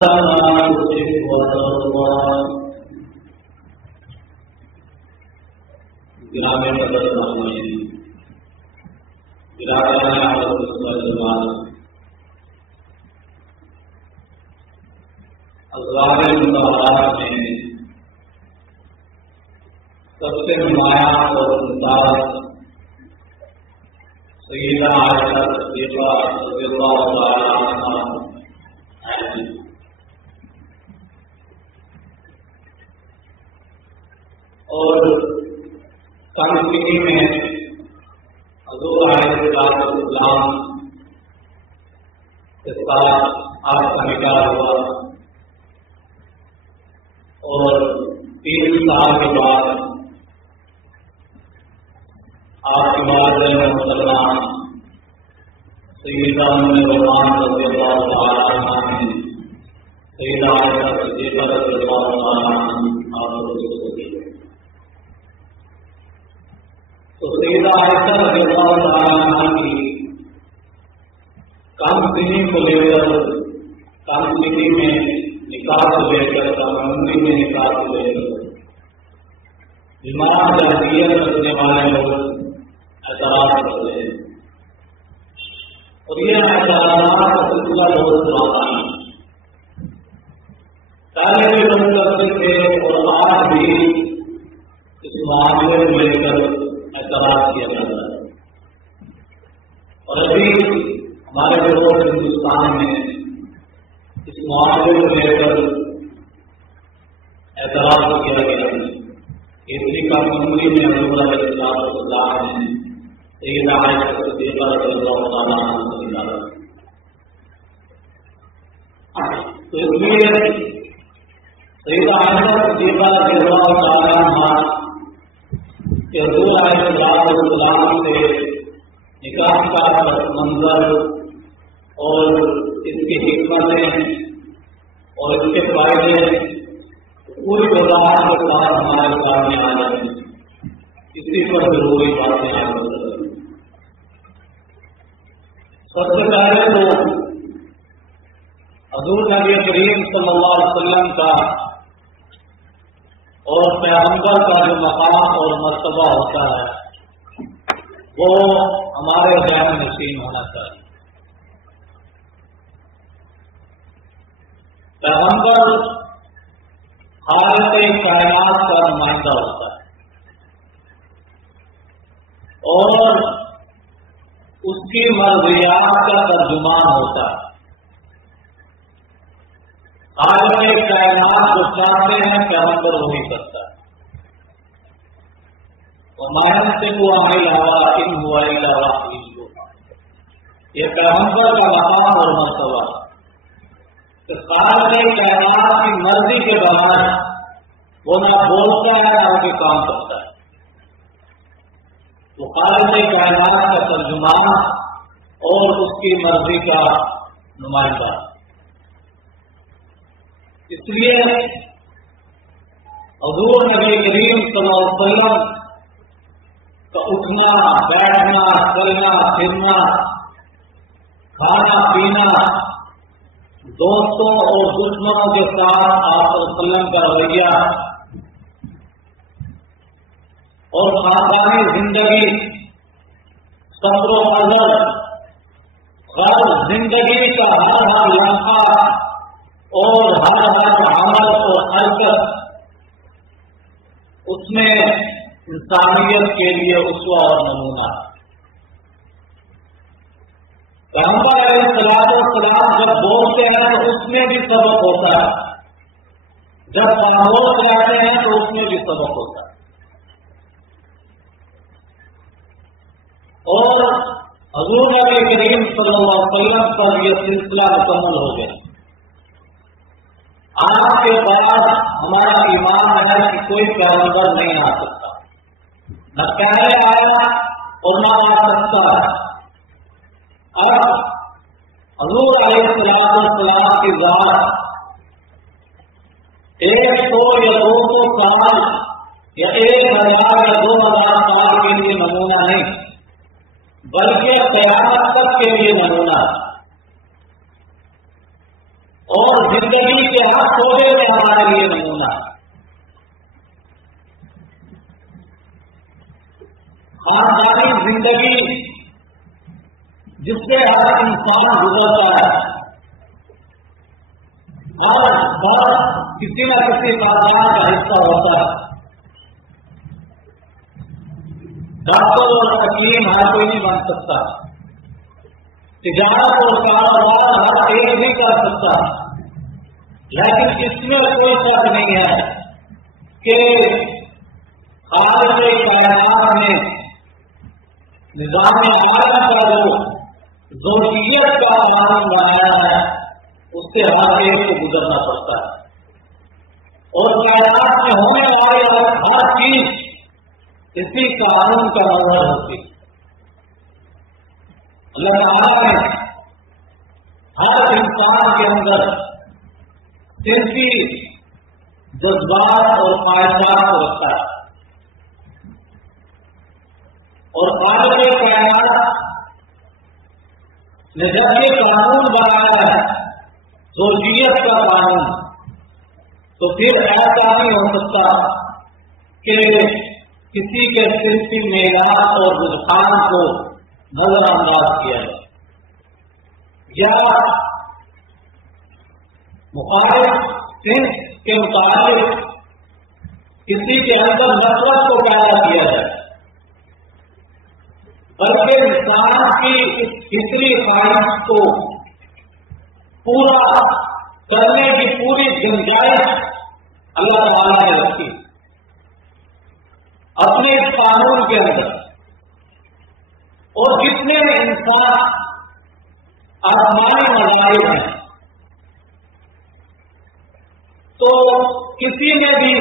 گرامی قدر محمد گرامی ازواج مطہرات میں سب سے نمایاں اور ممتاز سیدہ عائشہ صدیقہ رضی اللہ تعالی عنہا ہیں، اور تنقیدی میں حضور علیہ السلام کے ساتھ آپ کا نکاح ہوا اور 3 سال کے بعد آپ کی والدہ محترمہ سیدہ ام رومان رضی اللہ تعالی عنہا نے سیدہ عائشہ صدیقہ رضی اللہ تعالی عنہا آپ کو رسول کی۔ تو سیدہ عائشہ رضی اللہ تعالی عنہا کی کم سنی کو لے کر کم سنی میں نکاح کو لے کر کم عمری میں نکاح کو لے کر بیمار جاہلیت رکھنے والے لوگ اعتراض کرتے ہیں، اور یہ اعتراضات کا سلسلہ بہت پرانا ہے، طالب علم کرتے تھے اور آج بھی اس معاملے کو لے کر اعتراض کیا جاتا ہے، اور ابھی ہمارے لوگ ہندوستان میں اس معاملے کو لے کر اعتراض کیا گیا ہے۔ اسی کا عمری میں حضور علیہ السلام نے سیدہ عائشہ صدیقہ رضی اللہ تعالی عنہا کو نکالا، تو اس لیے سیدہ عائشہ صدیقہ رضی اللہ تعالی عنہا کہ حضور علیہ السلام سے نکاح کا پس منظر اور اس کی حکمتیں اور اس کے فائدے پوری وضاحت کے ساتھ ہمارے سامنے آ جائیں، اسی پر ضروری باتیں آ جائیں۔ سب سے پہلے تو حضور نبی کریم صلی اللہ علیہ وسلم کا اور پیغمبر کا جو مقام اور مرتبہ ہوتا ہے وہ ہمارے ذہن نشین ہونا چاہیے۔ پیغمبر خالق کائنات کا نمائندہ ہوتا ہے اور اس کی مرضیات کا ترجمان ہوتا ہے۔ خالق کائنات جو چاہتے ہیں پیغمبر وہی کرتا ہے، وَمَا يَنطِقُ عَنِ الْهَوَىٰ إِنْ هُوَ إِلَّا وَحْيٌ يُوحَىٰ۔ یہ پیغمبر کا مقام اور مرتبہ ہے کہ خالق کائنات کی مرضی کے بغیر وہ نہ بولتا ہے نہ ان کے کام کرتا ہے، وہ خالق کائنات کا ترجمان اور اس کی مرضی کا نمائندہ۔ اس لیے حضور نبی کریم صلی اللہ علیہ وسلم کا اٹھنا بیٹھنا چلنا پھرنا کھانا پینا دوستوں اور دشمنوں کے ساتھ آپ وسلم کا رویہ اور خاندانی زندگی صبر و نظر ہر زندگی کا ہر لمحہ اور ہر عمل اور حرکت اس میں انسانیت کے لیے اسوہ اور نمونہ۔ پیغمبر علیہ السلام جب بولتے ہیں تو اس میں بھی سبق ہوتا ہے، جب خاموش رہتے ہیں تو اس میں بھی سبق ہوتا ہے، اور حضور نبی کریم صلی اللہ علیہ وسلم پر یہ سلسلہ مکمل ہو گیا۔ آج کے بعد ہمارا ایمان ہے کہ کوئی پیغمبر نہیں آ سکتا، نہ پہلے آیا اور نہ آ سکتا ہے۔ اب حضور علیہ السلام کی ذات 100 یا 200 سال یا 1000 یا 2000 سال کے لیے نمونہ نہیں، بلکہ قیامت تک کے لیے نمونہ ہے۔ اور زندگی کے ہر شعبے میں ہمارے لیے نمونہ ہے. خاندانی زندگی جس سے ہر انسان گزرتا ہے، ہر فرد کسی نہ کسی خاندان کا حصہ ہوتا ہے. ڈاکٹر اور حکیم ہر کوئی نہیں بن سکتا، تجارت اور کاروبار ہر ایک نہیں کر سکتا، لیکن اس میں کوئی شک نہیں ہے کہ خالق کائنات نے نظام عالم کا جو زوجیت کا قانون بنایا ہے اس سے ہر ایک کو گزرنا پڑتا ہے. اور کائنات میں ہونے والی ہر چیز اسی قانون کا مظہر ہوتی ہے. اللہ تعالیٰ نے ہر انسان کے اندر صنفی جذبات اور خواہشات کو رکھا ہے، اور خالق کائنات نے جب یہ قانون بنایا ہے زوجیت کا قانون، تو پھر ایسا نہیں ہو سکتا کہ کسی کے صنفی معیار اور رجحان کو نظر انداز کیا جائے یا مخالف صنف کے مطابق کسی کے اندر نفرت کو پیدا کیا جائے، بلکہ انسان کی اس فطری خواہش کو پورا کرنے کی پوری گنجائش اللہ تعالیٰ نے رکھی اپنے اس قانون کے اندر. اور جتنے انسان آسمانی مذاہب ہیں تو کسی نے بھی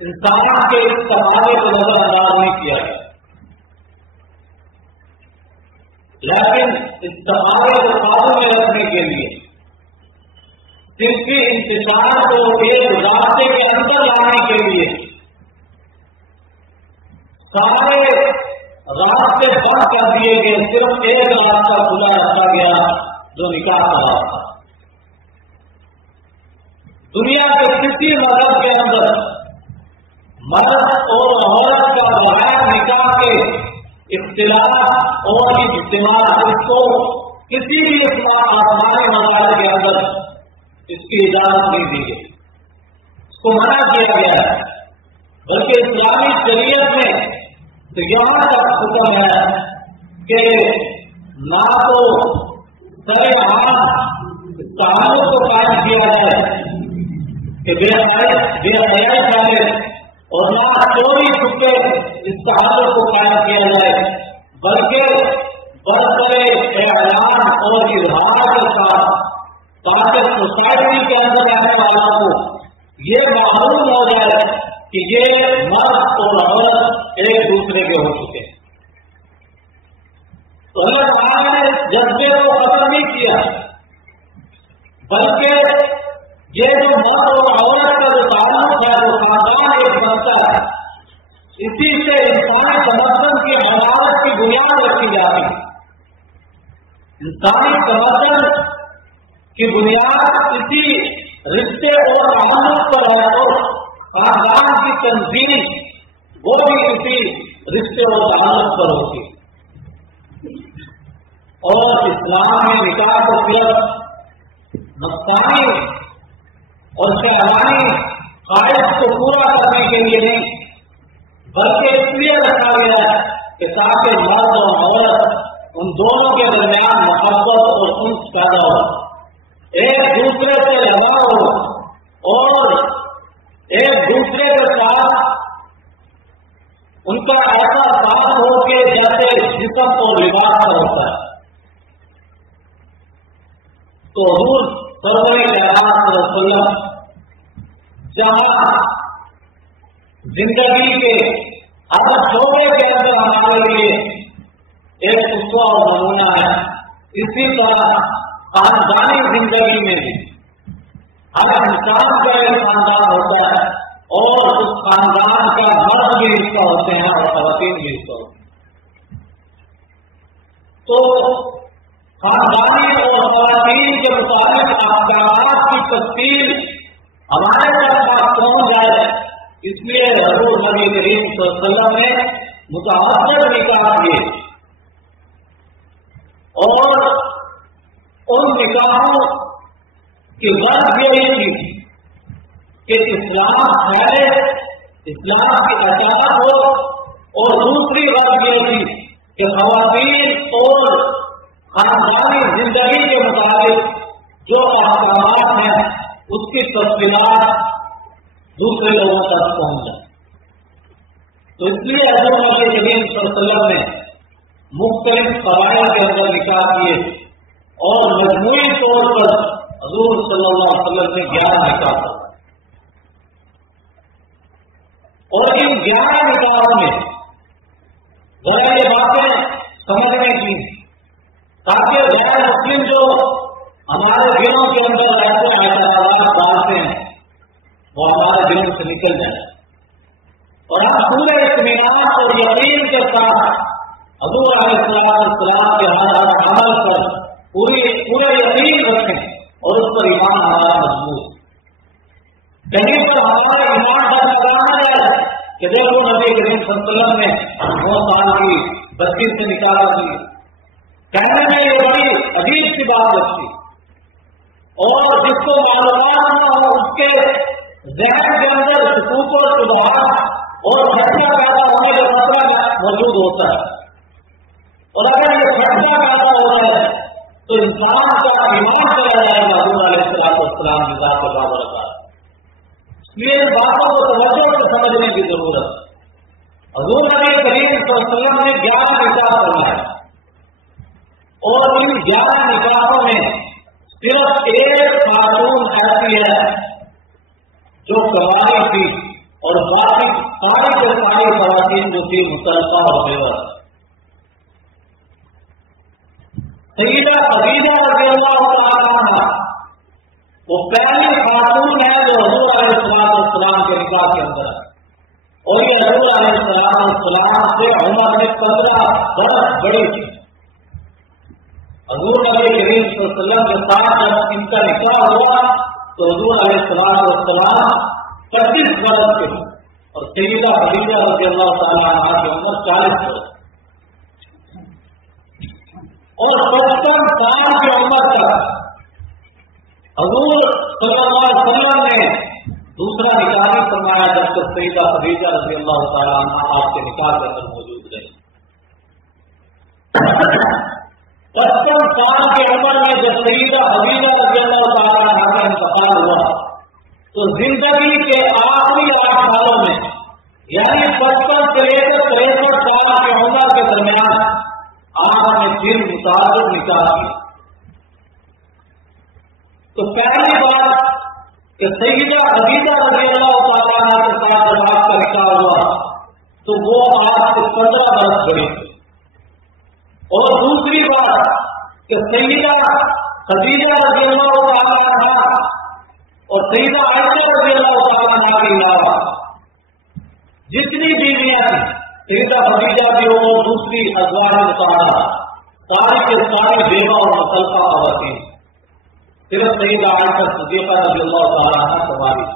انسان کے اس تقاضے کو نظر انداز نہیں کیا ہے، لیکن اس تقاضے کو قابو میں رکھنے کے لیے صنفی انتشار کو ایک راستے کے اندر لانے کے لیے سارے راستے بند کر دیے گئے، صرف ایک راستہ کھلا رکھا گیا جو نکاح کا راستہ. دنیا کے کسی مذہب کے اندر مرد اور عورت کا بغیر نکاح کے اختلاف اور اجتماع اس کو کسی بھی آسمانی مذاہب کے اندر اس کی اجازت نہیں دی گئی، اس کو منع کیا گیا ہے. بلکہ اسلامی شریعت میں تو یہاں تک حکم ہے کہ نہ تو سر عام تعلق کو قائم کیا جائے کہ بے حیائی والے اور نہ چوری چھپے اس تعلق کو قائم کیا جائے، بلکہ برسر اعلان اور اظہار کے ساتھ تاکہ سوسائٹی کے اندر رہنے والوں کو یہ معلوم ہو جائے کہ یہ مرد اور عورت ایک دوسرے کے ہو چکے ہیں. تو اللہ تعالیٰ نے جذبے کو ختم نہیں کیا، بلکہ یہ جو مرد اور عورت کا جو تعلق ہے وہ خاندان ایک بنتا ہے، اسی سے انسانی تمدن کی بناوٹ کی بنیاد رکھی جاتی ہے. انسانی تمدن کی بنیاد اسی رشتے اور تعلق پر ہے، اور خاندان کی تنظیم وہ بھی اسی رشتے اور تعلق پر ہوتی ہے. اور اسلام میں نکاح کو صرف نفسانی اور شہوانی خواہش کو پورا کرنے کے لیے نہیں، بلکہ اس لیے رکھا گیا ہے کہ تاکہ مرد اور عورت ان دونوں کے درمیان محبت اور انس پیدا ہو، ایک دوسرے سے لگاؤ ہو اور ایک دوسرے کے ساتھ ان کا ایسا ساتھ ہو کہ جیسے جسم اور لباس کا ہوتا ہے. تو حضور صلی اللہ علیہ وسلم جہاں زندگی کے ہر شعبے کے اندر ہمارے لیے ایک اسوہ اور نمونہ ہے، اسی طرح خاندانی زندگی میں بھی ہر انسان کا ایک خاندان ہوتا ہے اور اس خاندان کا مرد بھی حصہ ہوتے ہیں اور خواتین بھی حصہ ہوتے ہیں. تو خاندانی اور خواتین کے مطابق احکامات کی تفصیل ہمارے پاس پہنچ جائے، اس لیے حضور نبی کریم صلی اللہ علیہ وسلم نے متعدد نکاح کیے اور ان نکاحوں کی غرض یہی تھی کہ اسلام پھیلے، اسلام کی اشاعت ہو، اور دوسری غرض یہ تھی کہ خواتین اور خاندانی زندگی کے مطابق جو احکامات ہیں اس کی تفصیلات دوسرے لوگوں تک پہنچ جائیں۔ تو اس لیے حضور نبی کریم صلی اللہ علیہ وسلم نے مختلف قبائل کے اندر نکاح کیے اور مجموعی طور پر حضور صلی اللہ علیہ وسلم نے 11 نکاح کیے، اور ان 11 نکاحوں میں ذرا یہ باتیں سمجھنے کی تاکہ غیر مسلم جو ہمارے دلوں کے اندر ایسے اعتراضات ڈالتے ہیں وہ ہمارے دلوں سے نکل جائیں، اور ہم پورے اطمینان اور یقین کے ساتھ حضور علیہ السلام کے ہر عمل پر پورا یقین رکھیں اور اس پر ایمان ہمارا مضبوط، کہیں پر ہمارا ایمان ڈر لگانا جائے کہ دیکھو نبی کریم صلی اللہ علیہ وسلم نے 9 سال کی 32 سے نکاح دی، کہنے میں یہ بڑی عجیب سی بات لگتی، اور جس کو معلومات نہ ہو اس کے ذہن کے اندر سکوت و شبہات اور خطرہ پیدا ہونے کا خطرہ موجود ہوتا ہے، اور اگر یہ خطرہ پیدا ہو رہا ہے تو انسان کا ایمان چلا جائے گا حضور علیہ السلام کی ذات پر بابر کا۔ اس لیے ان باتوں کو توجہ سے سمجھنے کی ضرورت ہے۔ حضور نبی کریم صلی اللہ علیہ وسلم نے 11 نکاح فرمائے، اور ان 11 نکاحوں میں صرف ایک خاتون ایسی ہے جو کنواری تھی، اور باقی ساری کے ساری خواتین جو تھی مطلقہ اور بیوہ۔ سیدہ خدیجہ رضی اللہ تعالیٰ عنہا وہ پہلی خاتون ہے جو حضور علیہ السلام کے نکاح کے اندر ہے، اور یہ حضور علیہ السلام سے عمر میں 15 برس بڑی تھی۔ حضور نبی کریم صلی اللہ علیہ وسلم کے ساتھ جب ان کا نکاح ہوا تو حضور علیہ السلام 25 برس کے تھے، اور سیدہ خدیجہ رضی اللہ تعالیٰ عنہا کی عمر 40 برس، اور 55 سال کی عمر تک حضور صلی اللہ علیہ وسلم نے دوسرا نکاح بھی فرمایا جب تک سیدہ خدیجہ رضی اللہ تعالیٰ عنہا آپ کے نکاح کے اندر موجود رہے۔ 55 سال کی عمر میں جب سیدہ خدیجہ رضی اللہ تعالیٰ عنہا کا انتقال ہوا تو زندگی کے آخری 8 سالوں میں، یعنی 55 سے لے کر 63 سال کی عمر کے درمیان آپ نے پھر متعدد نکاح کی۔ تو پہلی بات کہ سیدہ خدیجہ رضی اللہ تعالیٰ عنہا کے ساتھ جب آپ کا نکاح ہوا تو وہ آپ سے 15 برس بڑی تھی، اور دوسری بات کہ سیدہ خدیجہ رضی اللہ تعالیٰ عنہا اور سیدہ عائشہ رضی اللہ تعالیٰ عنہا کے علاوہ جتنی بیویاں سیدہ خدیجہ کی ہو اور دوسری ازواج مطہرہ ساری کے ساری بیوہ اور مطلقہ خواتین، صرف سیدہ عائشہ صدیقہ رضی اللہ تعالیٰ عنہا سواری۔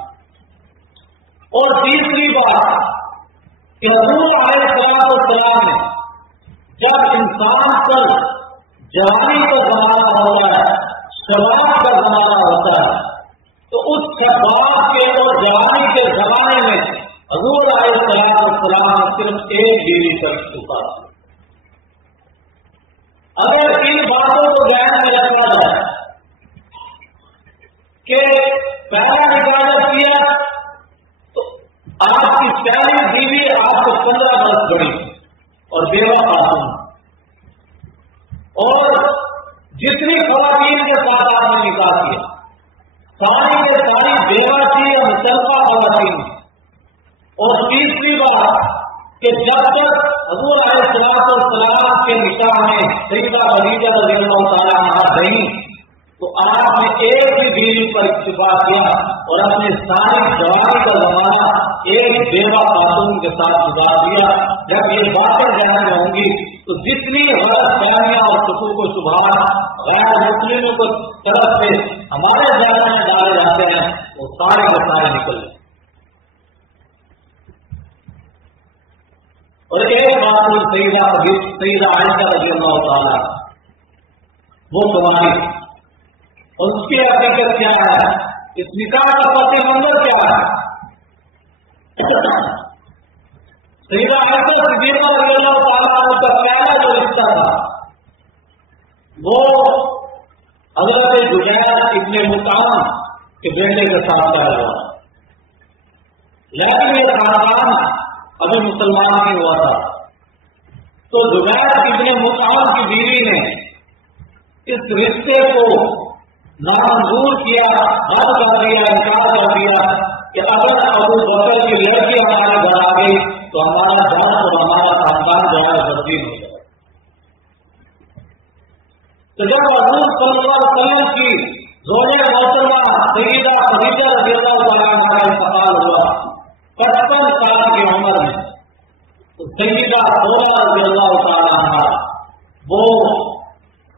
اور تیسری بات کہ حضور علیہ السلام نے جب انسان پر جوانی کا زمانہ ہوتا ہے، شباب کا زمانہ ہوتا ہے، تو اس شباب کے اور جوانی کے زمانے میں حضور علیہ السلام صرف ایک بیوی کر چکا۔ اگر ان باتوں کو ذہن میں رکھا جائے کہ پہلا نکاح کیا تو آپ کی پہلی بیوی آپ سے 15 برس بڑی اور بیوہ خاتون، اور جتنی خواتین کے ساتھ آپ نے نکاح کیا ساری کے ساری بیوہ تھی یا مطلقہ خواتین۔ اور تیسری بات کہ جب تک حضور علیہ السلام کے نکاح میں سیدہ خدیجہ رضی اللہ تعالیٰ عنہا رہی تو آپ نے ایک ہی بیوی پر اکتفا کیا اور اپنے ساری جوانی کا زمانہ ایک بیوہ خاتون کے ساتھ گزار دیا۔ جب یہ باتیں ذہن میں ہوں گی تو جتنی غلط فہمیاں اور شکوک و شبہات غیر مسلموں کو طرف سے ہمارے ذہن میں ڈالے جاتے ہیں وہ سارے کے سارے نکل جائیں. اور ایک بات سیدہ عائشہ رضی اللہ تعالیٰ وہ تمہاری اور اس کی حقیقت کیا ہے, اس نکاح کا پس منظر کیا ہے. سیدہ عائشہ صدیقہ رضی اللہ تعالیٰ کا پہلا جو رشتہ تھا وہ حضرت زبیر ابن مطعم کے بیٹے کے ساتھ طے ہوا, لیکن یہ خاندان ابھی مسلمان نہیں ہوا تھا. تو زبیر ابن مطعم کی بیوی نے اس رشتے کو نامنظور کیا, رد کر دیا, انکار کر دیا کہ اگر ابو بکر کی لڑکی ہمارے گھر آ گئی تو ہمارا گھر اور ہمارا خاندان جو ہے تبدیل ہو جائے. تو جب حضور صلی اللہ علیہ وسلم کی زوج محترمہ سیدہ خدیجہ رضی اللہ تعالیٰ عنہا کا انتقال ہوا 55 سال کی عمر میں, تو سیدہ سودا رضی اللہ تعالیٰ عنہا وہ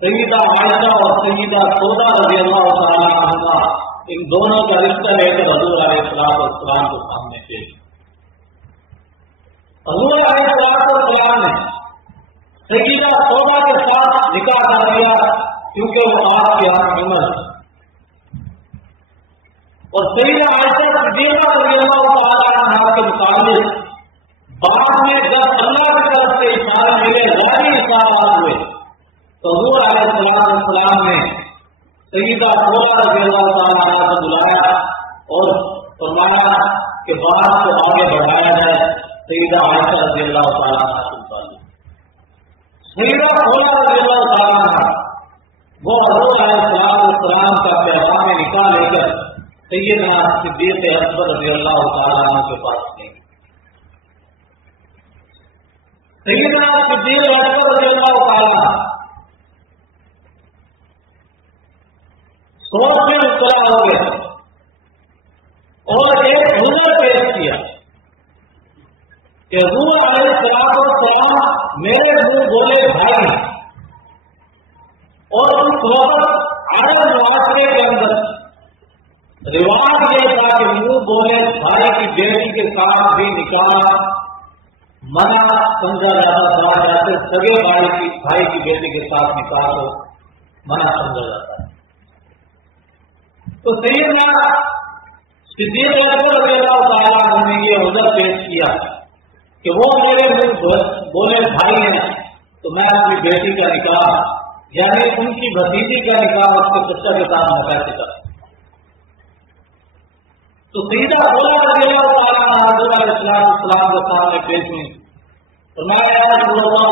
سیدہ عائشہ اور سیدہ سودا رضی اللہ تعالیٰ عنہا ان دونوں کا رشتہ لے کر حضور علیہ السلام کو سامنے پیش. حضور علیہ السلام نے سیدہ سودا کے ساتھ نکاح کر دیا کیونکہ وہ آپ کے ہاتھ عمر ہے, اور سیدہ عائشہ صدیقہ رضی اللہ تعالیٰ عنہا کے متعلق بعد میں جب اللہ کی طرف سے اشارے ملے, ظاہری اشارات ہوئے, تو حضور علیہ السلام نے سیدہ سودا رضی اللہ تعالیٰ عنہا کو بلایا اور فرمایا کہ بات کو آگے بڑھایا جائے سیدہ عائشہ رضی اللہ تعالیٰ عنہا کے متعلق. سیدہ سودا رضی اللہ تعالیٰ عنہا وہ حضور علیہ السلام کا پیغام نکاح لے کر سیدنا صدیق اکبر رضی اللہ تعالیٰ عنہ کے پاس گئے. سیدنا صدیق اکبر رضی اللہ تعالیٰ سوچ میں مبتلا ہو گیا اور ایک حضور پیش کیا کہ حضور علیہ السلام میرے منہ بولے بھائی ہیں, اور اس وقت عرب معاشرے کے اندر رواج یہ تھا کہ منہ بولے بھائی کی بیٹی کے ساتھ بھی نکاح منع سمجھا جاتا تھا, جیسے سگے بھائی کی بیٹی کے ساتھ نکاح کو منع سمجھا جاتا ہے. تو سیدنا صدیق اکبر رضی اللہ تعالیٰ عنہ نے یہ عذر پیش کیا کہ وہ میرے منہ بولے بھائی ہیں تو میں اپنی بیٹی کا نکاح یعنی ان کی بھتیجی کا نکاح اس کے چچا کے ساتھ نہ کر سکا. تو سیدہ سودا رضی اللہ تعالیٰ عنہ حضور علیہ السلام کے سامنے پیش ہوئی. فرمایا یا رسول اللہ,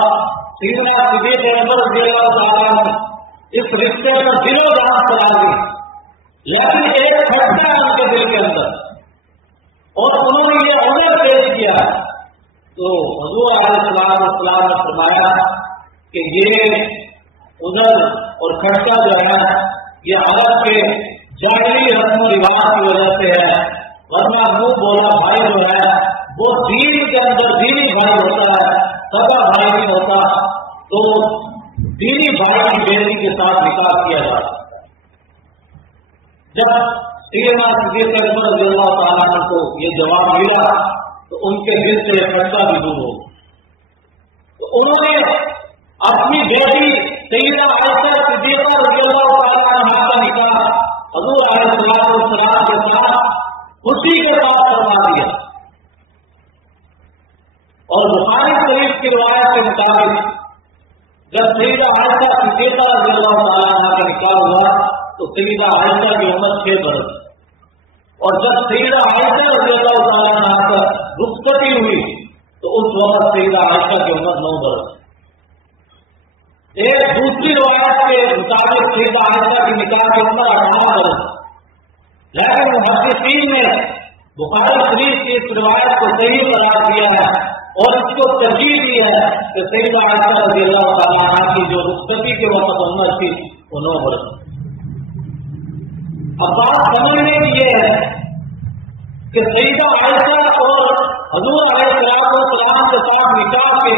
سیدنا صدیق اکبر رضی اللہ تعالیٰ عنہ اس رشتے میں دل و جان چلا دی, لیکن ایک کھٹکا ان کے دل کے اندر, اور انہوں نے یہ عذر پیش کیا. تو حضور علیہ السلام نے فرمایا کہ یہ عذر اور کھٹکا جو ہے یہ عرب کے ظاہری رسم و رواج کی وجہ سے ہے, ورنہ منہ بولا بھائی جو ہے وہ دین کے اندر دینی بھائی ہوتا ہے, سگا بھائی نہیں ہوتا. تو دینی بھائی کی بیٹی کے ساتھ نکاح کیا جاتا ہے. جب سیدنا صدیق اکبر رضی اللہ تعالیٰ عنہ کو یہ جواب ملا تو ان کے دل سے یہ کھٹکا بھی دور ہو. تو انہوں نے اپنی بیٹی سیدہ عائشہ صدیقہ رضی اللہ تعالیٰ عنہ کا نکاح حضور علیہ السلام کے ساتھ خوشی کے ساتھ فرما دیا. اور بخاری شریف کی روایت کے مطابق جب سیدہ عائشہ صدیقہ رضی اللہ تعالیٰ عنہ کا نکاح ہوا تو سیدہ عائشہ کی عمر 6 برس, اور جب سیدہ عائشہ رضی اللہ تعالیٰ عنہ کا رخصتی ہوئی تو اس وقت سیدہ عائشہ کی عمر 9 برس. ایک دوسری روایت کے مطابق سیدہ عائشہ کی نکاح کی عمر 18 برس, لیکن محدثین نے بخاری شریف کی اس روایت کو صحیح قرار دیا ہے اور اس کو ترجیح دی ہے کہ سیدہ عائشہ رضی اللہ تعالیٰ عنہ کی جو رخصتی کے وقت عمر تھی وہ 9 برس. اب بات سمجھنے کی یہ ہے کہ سیدہ عائشہ اور حضور علیہ السلام کے ساتھ نکاح کے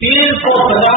350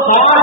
60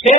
6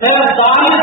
47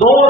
2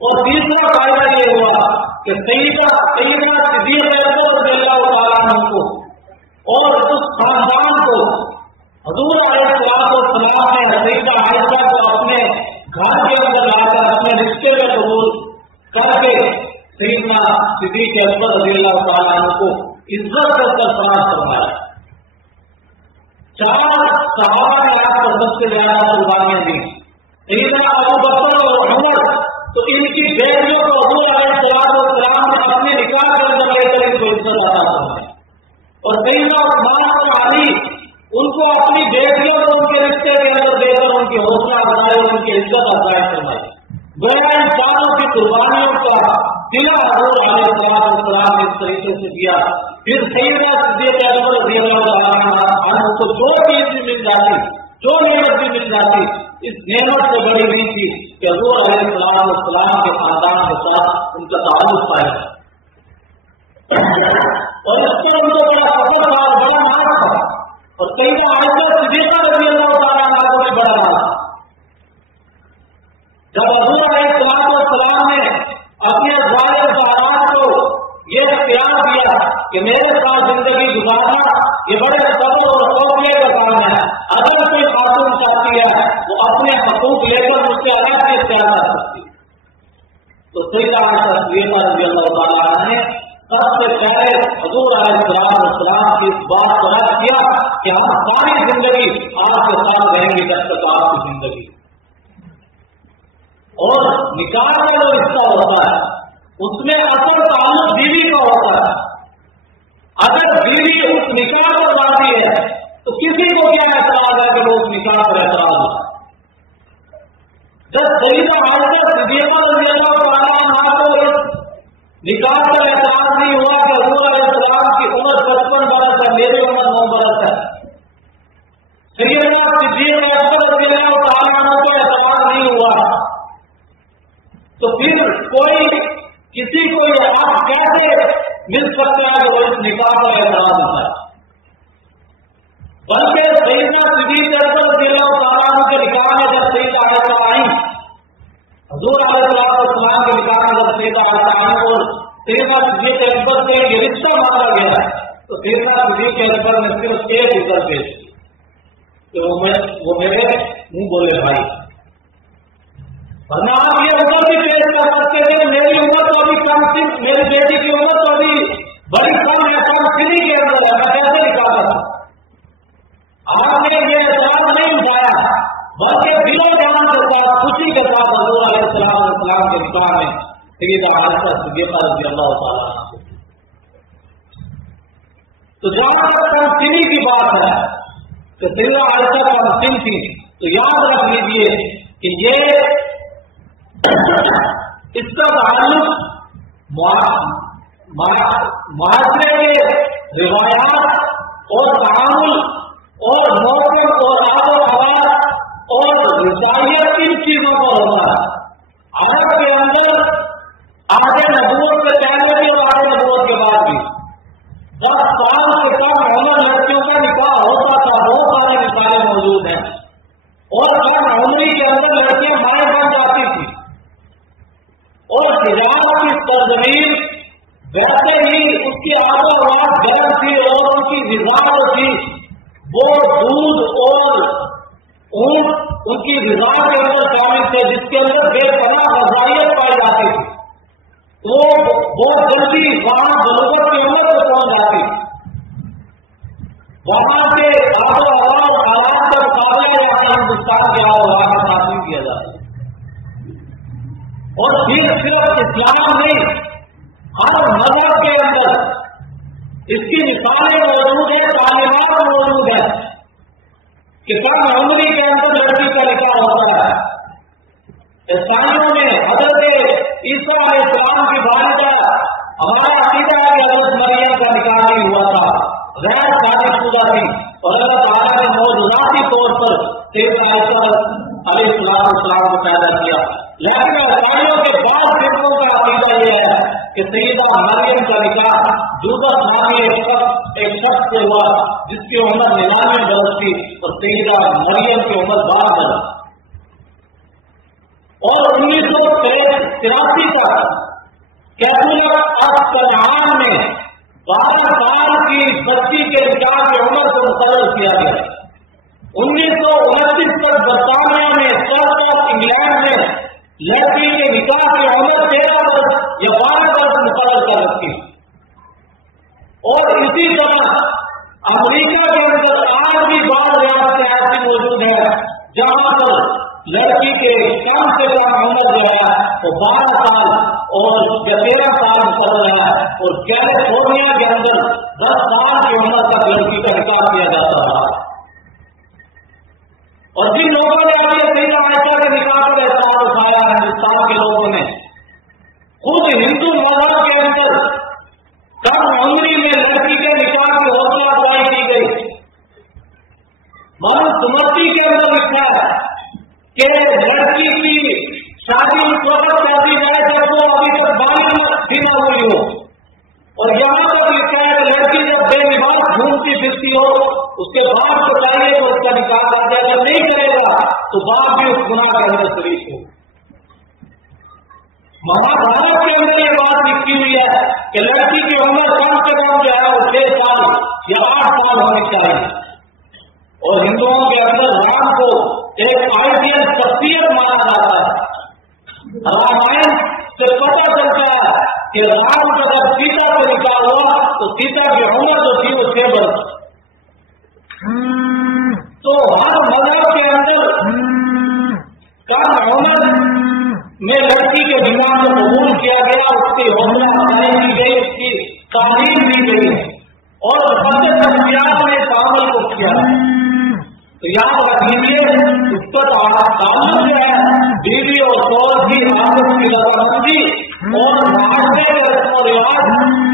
اور تیسرا فائدہ یہ ہوا کہ سیدہ صدیقہ اکبر رضی اللہ تعالیٰ عنہ کو اور اس خاندان کو حضور علیہ السلام نے سیدہ عائشہ کو اپنے گھر کے اندر لا کر اپنے رشتے میں قبول کر کے سیدنا صدیق اکبر رضی اللہ تعالیٰ عنہ کو عزت کر سرفراز فرمایا. 4 صحابہ نے آپ کو سب سے زیادہ قربانیاں دی. سیدنا ابو بکر اور عمر تو ان کی بیٹیوں کو حضور علیہ السلام نے اپنے نکاح کے اندر لے کر ان کو عزت عطا فرمائی. اور سیدنا عثمان اور علی ان کو اپنی بیٹیوں کو ان کے رشتے کے اندر دے کر ان کی حوصلہ افزائی اور ان کی عزت افزائی فرمائی. گویا ان چاروں کی قربانیوں کا دلا حضور علیہ السلام نے اس طریقے سے دیا. پھر سیدنا صدیق اکبر رضی اللہ عنہ کو جو چیز بھی مل جاتی, جو نعمت بھی مل جاتی, اس نعمت سے بڑی ہوئی تھی کہ حضور علیہ السلام کے خاندان کے ساتھ ان کا تعلق پایا اور اس کو ان کو بڑا فخر تھا اور بڑا مان تھا. اور سیدہ عائشہ صدیقہ رضی اللہ تعالیٰ عنہ کو بھی بڑا مان تھا. جب حضور علیہ السلام نے اپنے ظاہر سہارات کو یہ اختیار دیا کہ میرے ساتھ زندگی گزارنا یہ بڑے صبر اور حوصلے کا کام ہے. اگر کوئی خاتون چاہتی ہے وہ اپنے حقوق لے کر مجھ سے الگ سے اختیار کر سکتی. تو سیدہ عائشہ صدیقہ رضی اللہ تعالیٰ عنہ نے سب سے پہلے حضور علیہ السلام کی اس بات کو رد کیا کہ ہم ساری زندگی آپ کے ساتھ رہیں گے جب تک آپ کی زندگی. اور نکاح کا جو رشتہ ہوتا ہے اس میں اصل تعلق بیوی کا ہوتا ہے. اگر بیوی اس نکاح پر راضی ہے تو کسی کو کیا اعتراض ہے کہ وہ اس نکاح پر اعتراض ہے. جب سیدہ عائشہ صدیقہ رضی اللہ تعالیٰ عنہا کو اس نکاح پر اعتراض نہیں ہوا کہ حضور علیہ السلام کی عمر 55 برس ہے, میری عمر 9 برس ہے, سیدنا صدیق اکبر رضی اللہ تعالیٰ عنہ کو اعتراض نہیں ہوا, تو پھر کوئی کسی کو یہ حق کیسے مل سکتا ہے کہ وہ اس نکاح پر اعتراض ہوتا ہے. بلکہ سیدنا صدیق اکبر رضی اللہ تعالیٰ عنہ کے نکاح میں جب سیدہ عائشہ آئی, حضور علیہ السلام کے نکاح میں جب سیدہ عائشہ آئی اور سیدنا صدیق اکبر سے یہ رشتہ مانگا گیا تو سیدنا صدیق اکبر نے صرف ایک اتر پیش کی کہ وہ میرے منہ بولے بھائی. ورنہ آپ یہ عمر بھی پیش کر سکتے تھے میری عمر تو ابھی کم تھی, میری بیٹی کی عمر تو ابھی بڑی کم ہے, کم سنی کے اندر ہے, میں کیسے نکاح کروں. آپ نے یہ اعتراض نہیں اٹھایا بلکہ دل و جان کے ساتھ خوشی کے ساتھ حضور علیہ السلام کے نکاح میں سیدہ عائشہ صدیقہ رضی اللہ تعالیٰ عنہ. تو جہاں تک کم سنی کی بات ہے کہ سیدہ عائشہ کم سن تھی تو یاد رکھ لیجیے کہ یہ اس کا تعلق معاشرے کے روایات اور تعامل اور موسم اور آب و ہوا اور غذائیت ان چیزوں پر ہوتا ہے. عرب کے اندر آگے نبوت سے پہلے بھی اور آگے نبوت کے بعد بھی 10 سال سے کم عمر لڑکیوں کا نکاح ہوتا تھا. بہت سارے مثالیں موجود ہیں. اور کم عمری کے اندر لڑکیاں مائیں بن جاتی تھی اور تجارت کی سرزمین ویسے ہی اس کی آب و ہوا گرم تھی اور ان کی غذا جو تھی وہ دودھ اور اونٹ ان کی غذا کے اندر شامل تھے جس کے اندر بے پناہ غذائیت پائی جاتی تھی. تو بہت جلدی وہاں ضرورت کی عمر سے پہنچ جاتی. وہاں کے آب و ہوا اور حالات کا مقابلہ یہاں ہندوستان کے آب و ہوا کے ساتھ نہیں کیا جاتا. اور پھر صرف اسلام نہیں, ہر مذہب کے اندر اس کی مثالیں موجود ہیں, تعلیمات موجود ہیں کہ کم عمری کے اندر لڑکی کا نکاح ہوتا ہے. عیسائیوں میں حضرت عیسیٰ علیہ السلام کی والدہ ہمارا عقیدہ ہے کہ حضرت مریم کا نکاح نہیں ہوا تھا, غیر شادی شدہ تھی اور اللہ تعالیٰ نے موضوعاتی طور پر سیدنا عیسیٰ علیہ السلام کو پیدا کیا. لیکن عیسائیوں کے بعض فرقوں کا عقیدہ یہ ہے کہ سیدہ مریم کا نکاح جوبت نامی ایک شخص سے ہوا جس کی عمر 99 برس تھی اور سیدہ مریم کی عمر 12 برس. اور 1983 تک کیبولر آف کنعان میں 12 سال کی بچی کے نکاح کی عمر کو مقرر کیا گیا۔ 1929 تک برطانیہ میں، انگلینڈ میں لڑکی کے نکاح کی عمر 13 برس یا 12 برس مقرر کر رکھی۔ اور اسی طرح امریکہ کے اندر آج بھی بعض ریاستیں ایسی موجود ہیں جہاں پر لڑکی کے کم سے کم عمر جو ہے وہ 12 سال اور 13 سال مقرر ہے، اور کیلیفورنیا کے اندر 10 سال کی عمر تک لڑکی کا نکاح کیا جاتا رہا۔ اور جن لوگوں نے آج سیدہ عائشہ کے نکاح کا احساس اٹھایا ہے، ہندوستان کے لوگوں نے، خود ہندو مذہب کے اندر کم عمری میں لڑکی کے نکاح کی حوصلہ افزائی کی گئی۔ منوسمرتی کے اندر لکھا ہے کہ لڑکی کی شادی اس وقت کر دی جائے جب وہ ابھی تک بالغ بھی نہ ہوئی ہو، اور یہاں پر لکھا ہے کہ لڑکی جب بے لباس گھومتی پھرتی ہو اس کے باپ کو چاہیے تو اس کا نکاح کر دے، اگر نہیں کرے گا تو باپ بھی اس گناہ کے اندر شریک ہو۔ مہابھارت کے اندر یہ بات لکھی ہوئی ہے کہ لڑکی کی عمر کم سے کم جو ہے وہ 6 سال یا 8 سال ہونی چاہیے، اور ہندوؤں کے اندر رام کو ایک آئیڈیل شخصیت مانا جاتا ہے۔ رامائن سے پتہ چلتا ہے کہ رام کا جب سیتا کو نکاح ہوا تو سیتا کی عمر جو تھی وہ 6 برس۔ تو ہر مذہب کے اندر کم عمر میں لڑکی کے دماغ کو قبول کیا گیا، اس کی حوصلہ افزائی کی گئی، اس کی تعلیم دی گئی، اور شخصیات نے اس عمل کو کیا۔ تو یاد رکھ لیجیے اس پر تعلق جو ہے بیوی اور شوہر کی آپس کی رضامندی اور معاشرے کے رسم و رواج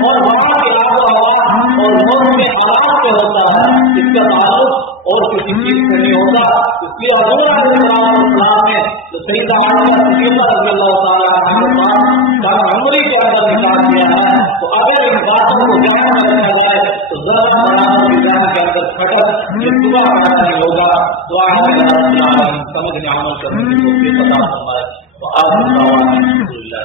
اور وہاں کی آب و ہوا اور موسم حالات سے ہوتا ہے، اس کا تعلق اور کسی چیز سے نہیں ہوتا۔ اس لیے حضور علیہ السلام نے تو سیدہ عائشہ صدیقہ رضی اللہ تعالیٰ عنہا کے پاس کم عمری کے اندر نکاح کیا ہے، تو اگر ان باتوں کو ذہن میں رکھا جائے تو ذرا برابر بھی ذہن کے اندر کھٹک یہ صبح پیدا نہیں ہوگا۔ دعا ہے کہ اللہ تعالیٰ سمجھنے عمل کرنے کی توفیق عطا فرمائے۔ وآخر دعوانا الحمدللہ۔